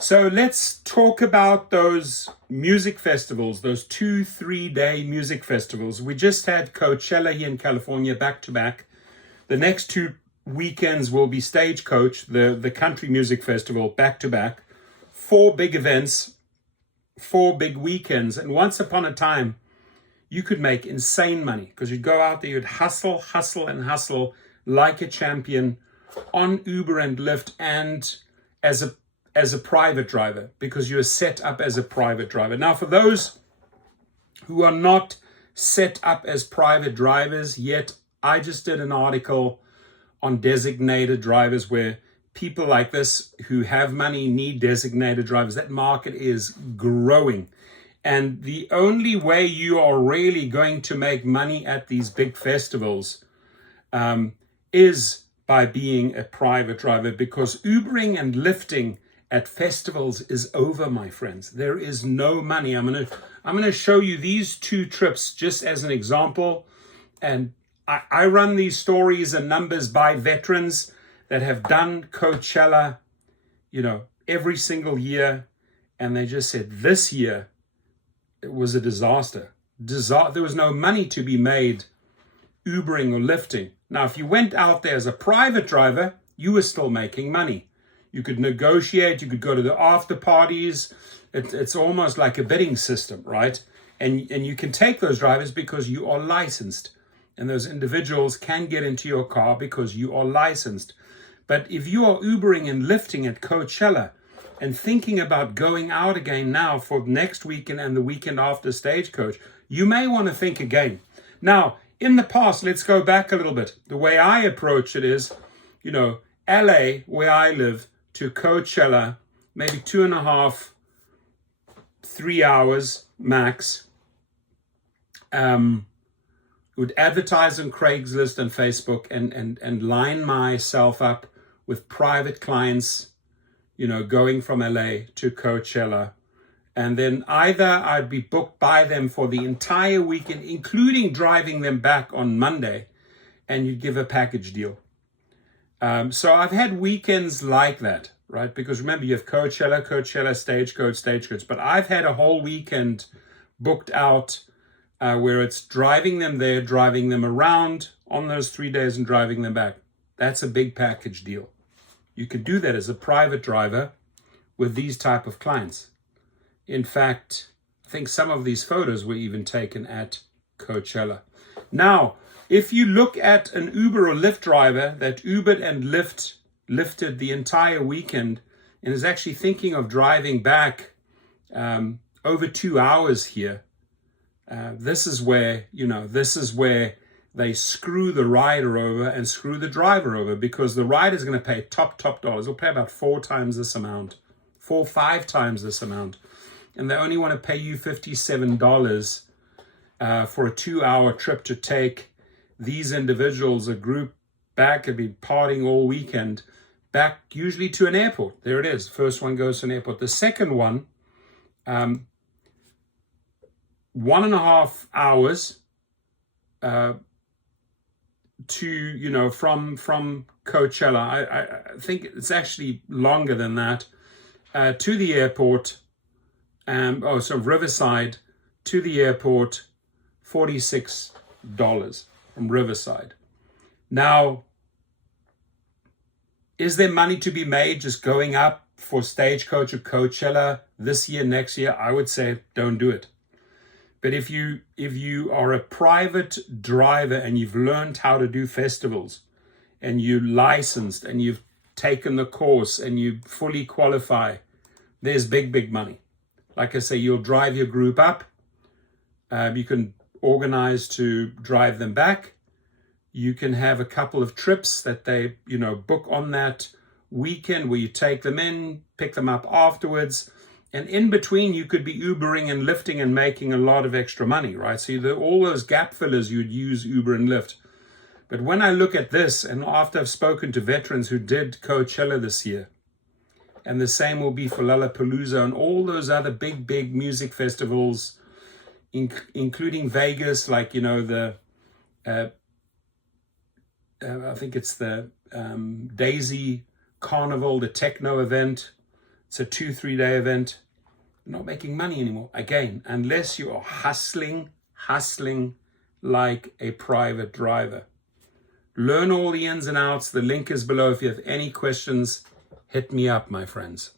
So let's talk about those music festivals, those 2-3 day music festivals. We just had Coachella here in California back to back. The next 2 weekends will be Stagecoach, the country music festival, back to back. 4 big events, 4 big weekends. And once upon a time, you could make insane money because you'd go out there, you'd hustle like a champion on Uber and Lyft and as a private driver, because you're set up as a private driver. Now, for those who are not set up as private drivers yet, I just did an article on designated drivers where people like this who have money need designated drivers. That market is growing. And the only way you are really going to make money at these big festivals is by being a private driver, because Ubering and Lyfting at festivals is over, my friends. There is no money. I'm gonna show you these 2 trips just as an example. And I run these stories and numbers by veterans that have done Coachella, every single year. And they just said this year, it was a disaster. There was no money to be made Ubering or Lyfting. Now, if you went out there as a private driver, you were still making money. You could negotiate, you could go to the after parties. It's almost like a bidding system, right? And you can take those drivers because you are licensed. And those individuals can get into your car because you are licensed. But if you are Ubering and Lyfting at Coachella, and thinking about going out again now for next weekend and the weekend after Stagecoach, you may want to think again. Now, in the past, let's go back a little bit. The way I approach it is, LA, where I live, to Coachella, maybe 2.5, 3 hours max. Would advertise on Craigslist and Facebook and line myself up with private clients, going from LA to Coachella. And then either I'd be booked by them for the entire weekend, including driving them back on Monday, and you'd give a package deal. So I've had weekends like that, right? Because remember, you have Coachella, Stagecoach. But I've had a whole weekend booked out where it's driving them there, driving them around on those 3 days and driving them back. That's a big package deal. You could do that as a private driver with these type of clients. In fact, I think some of these photos were even taken at Coachella. Now, if you look at an Uber or Lyft driver that Ubered and Lyfted the entire weekend and is actually thinking of driving back over 2 hours here, this is where they screw the rider over and screw the driver over, because the rider is going to pay top dollars. He'll pay about 4 times this amount, 5 times this amount. And they only want to pay you $57 for a 2-hour trip to take these individuals, a group, back and be partying all weekend, back usually to an airport. There it is. First one goes to an airport. The second one, 1.5 hours to, from Coachella. I think it's actually longer than that, to the airport. So Riverside to the airport, $46 from Riverside. Now, is there money to be made just going up for Stagecoach or Coachella this year, next year? I would say don't do it. But if you are a private driver and you've learned how to do festivals and you're licensed and you've taken the course and you fully qualify, there's big money. Like I say, you'll drive your group up. You can organize to drive them back. You can have a couple of trips that they, book on that weekend where you take them in, pick them up afterwards. And in between, you could be Ubering and Lyfting and making a lot of extra money, right? So all those gap fillers, you'd use Uber and Lyft. But when I look at this, and after I've spoken to veterans who did Coachella this year, and the same will be for Lollapalooza and all those other big music festivals, including Vegas, like, I think it's the Daisy Carnival, the techno event. It's a 2-3 day event. You're not making money anymore. Again, unless you are hustling like a private driver. Learn all the ins and outs. The link is below. If you have any questions, hit me up, my friends.